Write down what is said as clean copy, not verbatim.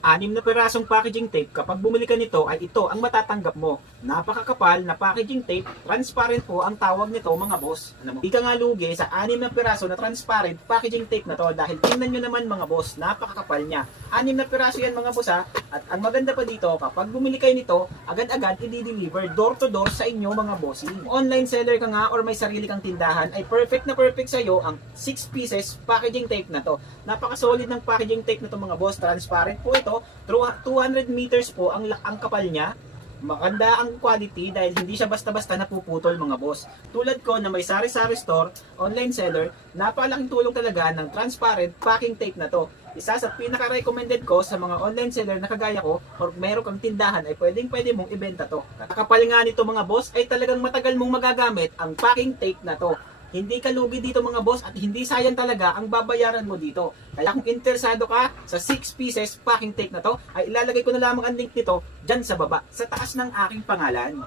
Anim na pirasong packaging tape, kapag bumili ka nito ay ito ang matatanggap mo. Napakakapal na packaging tape, transparent po ang tawag nito mga boss. Di ka nga lugi sa anim na piraso na transparent packaging tape na to dahil tingnan nyo naman mga boss, napakakapal niya. Anim na piraso yan mga boss ha. At ang maganda pa dito, kapag bumili kayo nito, agad-agad i-deliver door to door sa inyo mga bossing. Online seller ka nga or may sarili kang tindahan ay perfect na perfect sa'yo ang 6 pieces packaging tape na to. Napaka-solid ng packaging tape na to mga boss, transparent po ito. 200 meters po ang kapal niya. Maganda ang quality dahil hindi siya basta-basta napuputol mga boss. Tulad ko na may sari-sari store, online seller, napakalaking tulong talaga ng transparent packing tape na to. Isa sa pinaka-recommended ko sa mga online seller na kagaya ko or meron kang tindahan ay pwede mong ibenta to. Kakapal nga nito mga boss ay talagang matagal mong magagamit ang packing tape na to. Hindi ka lugi dito mga boss at hindi sayang talaga ang babayaran mo dito. Kaya kung interesado ka sa 6 pieces packing tape na to, ay ilalagay ko na lamang ang link nito dyan sa baba, sa taas ng aking pangalan.